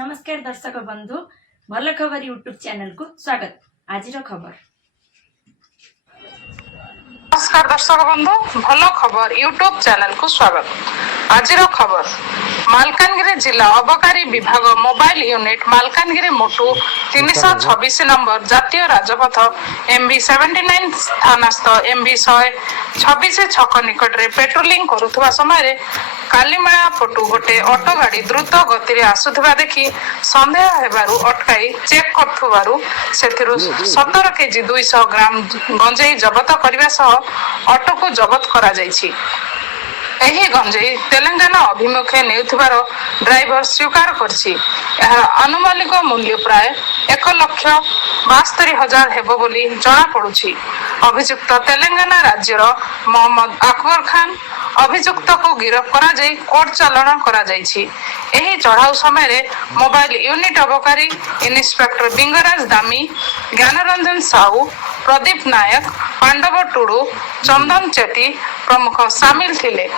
नमस्कार दर्शक बंधु भल खबर यूट्यूब चैनल को स्वागत। आज खबर नमस्कार दर्शक बंधु भल खबर यूट्यूब चैनल को स्वागत। आज खबर मालकानगिरी जिला अबकारी विभाग मोबाइल यूनिट मालकानगिरी मोटू 326 नंबर जातीय राजपथ MV 79 थानास्थ MV 126 छक निकट रे पेट्रोलिंग करुवा समय कालीमेला पटु गोटे ऑटो गाड़ी द्रुत गति रे आसुथबा देखि संदेह हेबारु अटकाई चेक करथुबारु सेथिरु 17 केजी 200 ग्राम गंजेई जबत करबा सह ऑटो को जबत करा जायछि। एही गंजेई तेलंगाना अभिमुखे नेउथबार ड्राइवर स्वीकार करछि। एहार अनुमानिक मूल्य प्राय 1,72,000 हेबो बोली जणा पडुछि। अभियुक्त तेलंगाना राज्यर मोहम्मद अकबर खान अभियुक्त को गिरफ्त करा जाई कोर्ट चालाण करा जायछि। एही चढ़ाऊ समय मोबाइल यूनिट अबकारी इन्स्पेक्टर बिंगराज दामी, ज्ञानरंजन साहू, प्रदीप नायक, पांडव टुडू, चंदन चेटी प्रमुख शामिल थिले।